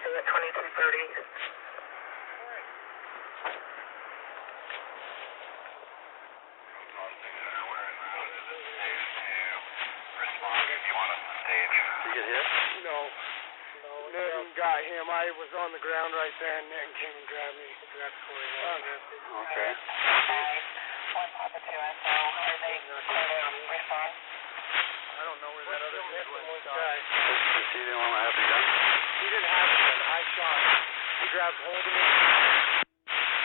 copy at 2230. Did you get hit? No. Nothing got him. I was on the ground right there and Nick came and grabbed me. Okay. One Papa 2 SO. Are they clear to respond? I don't know where that other kid went. Is he the one that had the gun? He didn't have a gun. I shot him. He grabbed hold of me.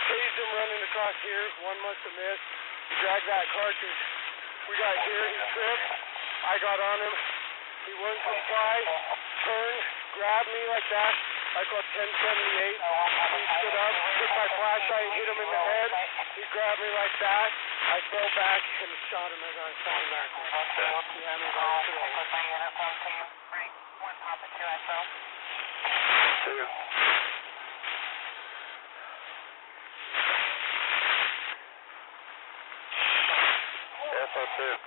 Chased him running across here. One must have missed. He dragged that cartridge. We got here. He tripped. I got on him. He wouldn't comply. Turned. Grabbed me like that. I called 1078. He stood up. Took my flashlight. Hit him in the head. He grabbed me like that. I fell back and shot him as I was falling backwards. He had me by the throat. One Papa 2 SO. See you. SO2.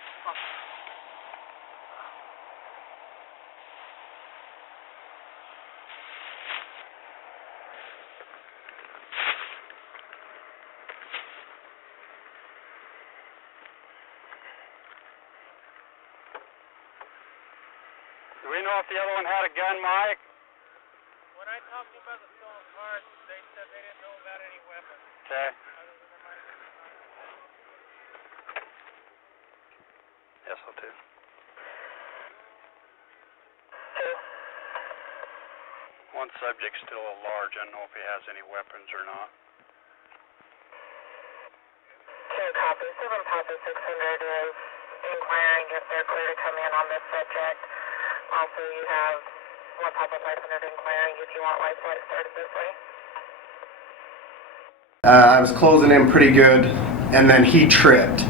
Do we know if the other one had a gun, Mike? When I talked to him about the stolen cars, they said they didn't know about any weapons. Okay. Other than there might have been SO2. One subject's still at large. I don't know if he has any weapons or not. 2 copy. 7 Papa 600 is inquiring if they're clear to come in on this subject. Also, you have 1 Papa 500 inquiring if you want life flight started this way. I was closing in pretty good, and then he tripped.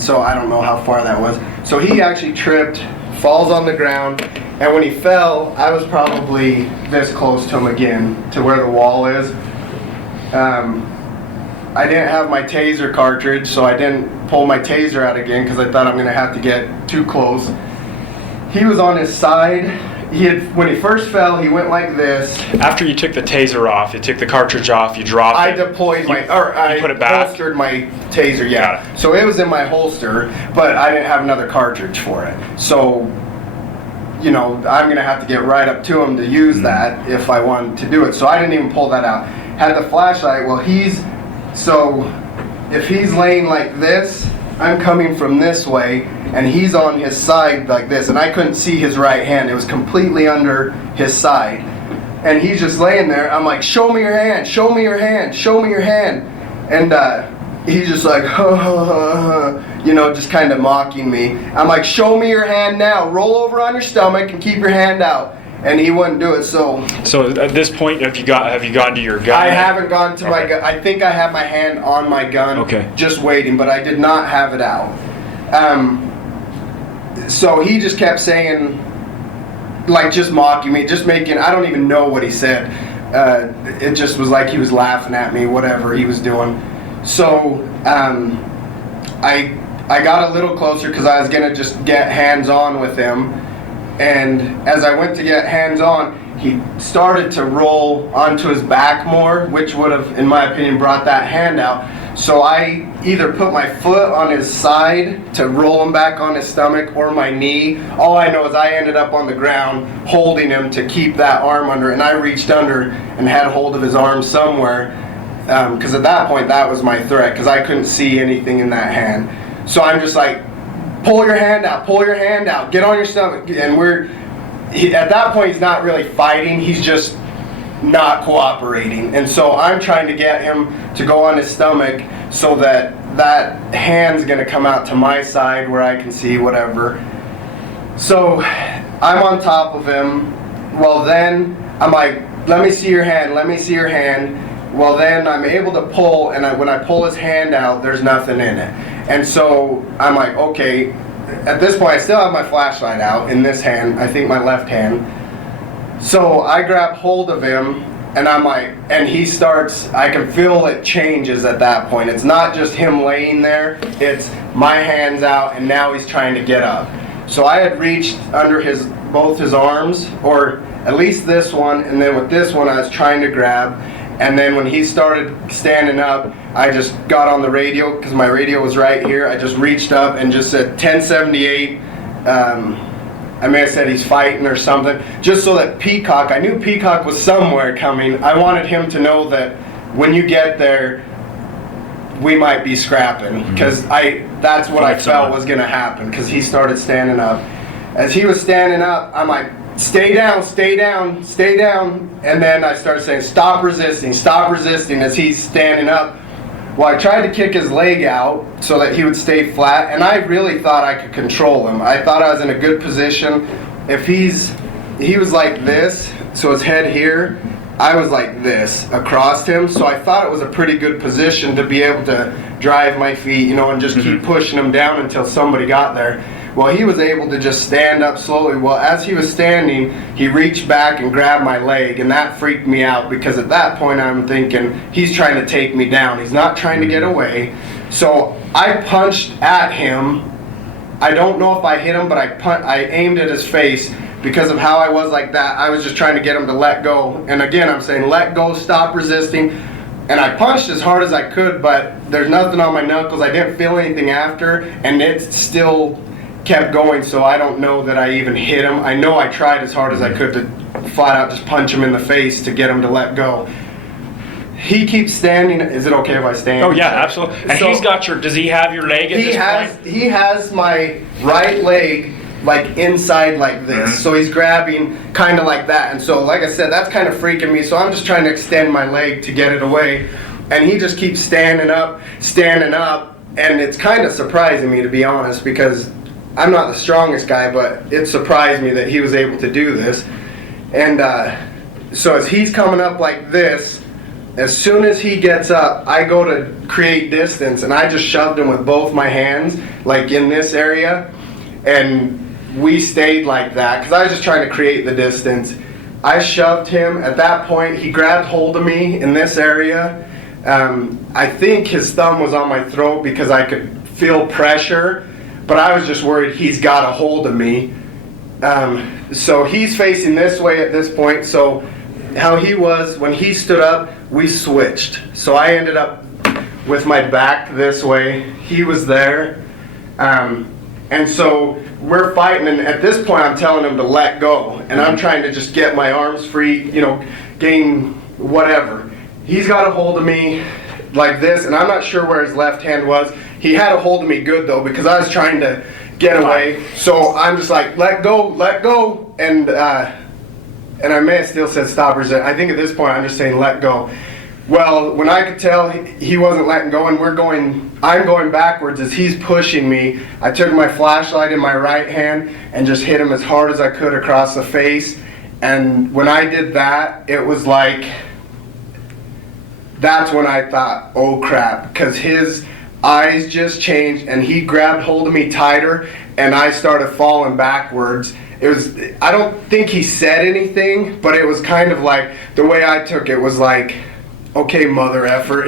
So I don't know how far that was. So he actually tripped, falls on the ground, and when he fell, I was probably this close to him again, to where the wall is. I didn't have my taser cartridge, so I didn't pull my taser out again because I thought I'm going to have to get too close. He was on his side. When he first fell, he went like this. After you took the taser off, you took the cartridge off, you dropped I it. deployed You put it back? holstered my taser, yeah. Got it. So it was in my holster, but I didn't have another cartridge for it. So, you know, I'm going to have to get right up to him to use that if I wanted to do it. So I didn't even pull that out. Had the flashlight, so if he's laying like this, I'm coming from this way, and he's on his side like this, and I couldn't see his right hand. It was completely under his side. And he's just laying there. I'm like, show me your hand, show me your hand, show me your hand. And he's just like, you know, just kind of mocking me. I'm like, show me your hand now. Roll over on your stomach and keep your hand out. And he wouldn't do it, so at this point, have you gone to your gun? I haven't gone to my gun. I think I have my hand on my gun, just waiting, but I did not have it out. So he just kept saying, like, just mocking me, just making, I don't even know what he said. It just was like he was laughing at me, whatever he was doing. So I got a little closer because I was going to just get hands-on with him. And as I went to get hands-on, he started to roll onto his back more, which would have, in my opinion, brought that hand out. So I either put my foot on his side to roll him back on his stomach, or my knee. All I know is I ended up on the ground holding him to keep that arm under, and I reached under and had hold of his arm somewhere, because at that point that was my threat, because I couldn't see anything in that hand. So I'm just like, pull your hand out, get on your stomach. And at that point he's not really fighting, he's just not cooperating. And so I'm trying to get him to go on his stomach so that hand's gonna come out to my side where I can see whatever. So I'm on top of him. Well, then I'm like, let me see your hand, let me see your hand. Well, then I'm able to pull, and when I pull his hand out, there's nothing in it. And so I'm like, okay, at this point I still have my flashlight out in this hand, I think my left hand. So I grab hold of him, and I'm like, and he starts, I can feel it changes at that point. It's not just him laying there, it's my hands out, and now he's trying to get up. So I had reached under his both his arms, or at least this one, and then with this one I was trying to grab. And then when he started standing up, I just got on the radio, because my radio was right here. I just reached up and just said 1078. I may have said he's fighting or something, just so that Peacock, I knew Peacock was somewhere coming. I wanted him to know that when you get there, we might be scrapping, because that's what I felt was going to happen, because he started standing up. As he was standing up, I'm like, stay down, stay down, stay down. And then I started saying, stop resisting, as he's standing up. Well, I tried to kick his leg out so that he would stay flat, and I really thought I could control him. I thought I was in a good position. If he was like this, so his head here, I was like this across him, so I thought it was a pretty good position to be able to drive my feet, and just keep pushing him down until somebody got there. Well, he was able to just stand up slowly. Well, as he was standing, he reached back and grabbed my leg, and that freaked me out, because at that point I'm thinking, he's trying to take me down. He's not trying to get away. So I punched at him. I don't know if I hit him, but I aimed at his face. Because of how I was like that, I was just trying to get him to let go. And again, I'm saying, let go, stop resisting. And I punched as hard as I could, but there's nothing on my knuckles. I didn't feel anything after, and it still kept going, so I don't know that I even hit him. I know I tried as hard as I could to flat out just punch him in the face to get him to let go. He keeps standing. Is it okay if I stand? Oh yeah, absolutely. And so, does he have your leg at this point? He has my right leg like inside like this, so he's grabbing kind of like that, and so like I said, that's kind of freaking me, so I'm just trying to extend my leg to get it away, and he just keeps standing up, and it's kind of surprising me, to be honest, because I'm not the strongest guy, but it surprised me that he was able to do this. And so as he's coming up like this, as soon as he gets up, I go to create distance, and I just shoved him with both my hands like in this area, and we stayed like that, because I was just trying to create the distance. I shoved him. At that point, he grabbed hold of me in this area. I think his thumb was on my throat because I could feel pressure, but I was just worried he's got a hold of me. So he's facing this way at this point. So how he was, when he stood up, we switched. So I ended up with my back this way. He was there. And so we're fighting, and at this point I'm telling him to let go, and I'm trying to just get my arms free, gain whatever. He's got a hold of me like this, and I'm not sure where his left hand was. He had a hold of me good though, because I was trying to get away. So I'm just like, let go, and I may have still said stop resist. I think at this point I'm just saying let go. Well, when I could tell he wasn't letting go, and I'm going backwards as he's pushing me, I took my flashlight in my right hand and just hit him as hard as I could across the face. And when I did that, it was like, that's when I thought, oh crap, because his eyes just changed, and he grabbed hold of me tighter, and I started falling backwards. I don't think he said anything, but it was kind of like, the way I took it was like, okay, mother effer.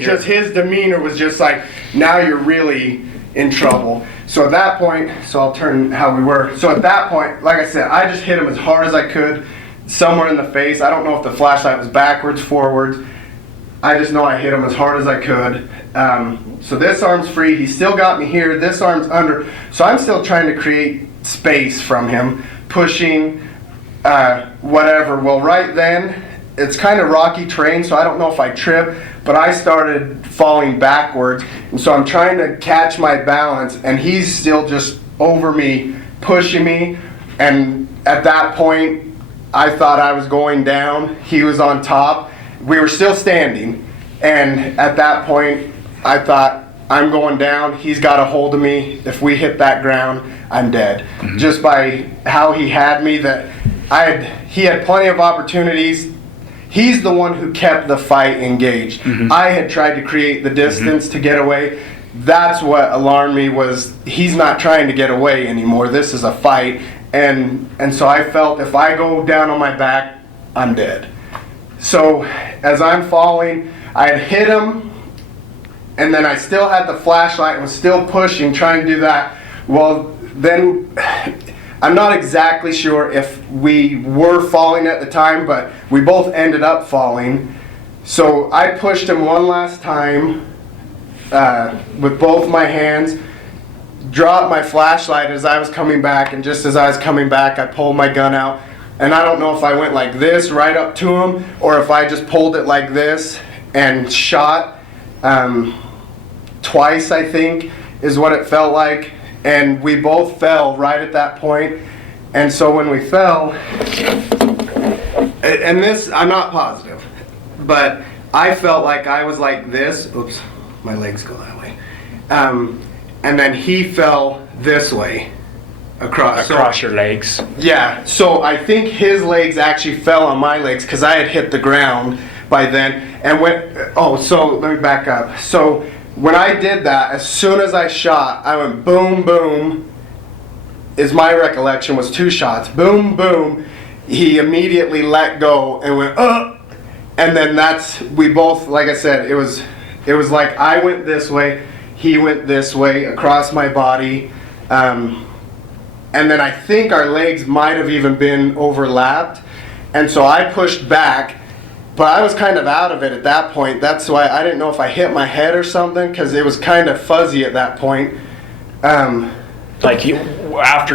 Just his demeanor was just like, now you're really in trouble. So at that point, so I'll turn how we were. So at that point, like I said, I just hit him as hard as I could, somewhere in the face. I don't know if the flashlight was backwards, forwards. I just know I hit him as hard as I could. So this arm's free. He still got me here. This arm's under. So I'm still trying to create space from him, pushing, whatever. Well, right then, it's kind of rocky terrain, so I don't know if I tripped, but I started falling backwards, and so I'm trying to catch my balance, and he's still just over me, pushing me, and at that point, I thought I was going down. He was on top. We were still standing, and at that point, I thought, I'm going down. He's got a hold of me. If we hit that ground, I'm dead. Just by how he had me, he had plenty of opportunities. He's the one who kept the fight engaged. I had tried to create the distance to get away. That's what alarmed me, was he's not trying to get away anymore. This is a fight. And so I felt if I go down on my back, I'm dead. So as I'm falling, I had hit him, and then I still had the flashlight and was still pushing, trying to do that. Well, then I'm not exactly sure if we were falling at the time, but we both ended up falling. So I pushed him one last time with both my hands, dropped my flashlight as I was coming back, and just as I was coming back, I pulled my gun out. And I don't know if I went like this right up to him, or if I just pulled it like this and shot twice, I think, is what it felt like. And we both fell right at that point. And so when we fell, and this, I'm not positive, but I felt like I was like this. Oops, my legs go that way. And then he fell this way. Across your legs. Yeah, so I think his legs actually fell on my legs because I had hit the ground by then. And so let me back up. So when I did that, as soon as I shot, I went boom, boom, is my recollection, was 2 shots. Boom, boom. He immediately let go and went, and then we both, like I said, it was like I went this way, he went this way across my body. And then I think our legs might have even been overlapped. And so I pushed back, but I was kind of out of it at that point. That's why I didn't know if I hit my head or something, because it was kind of fuzzy at that point. After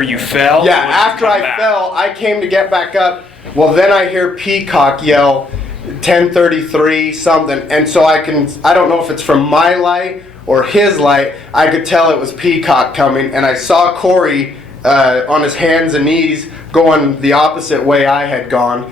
you fell? Yeah, after I fell, I came to get back up. Well, then I hear Peacock yell 1033 something. And so I don't know if it's from my light or his light, I could tell it was Peacock coming. And I saw Corey on his hands and knees going the opposite way I had gone,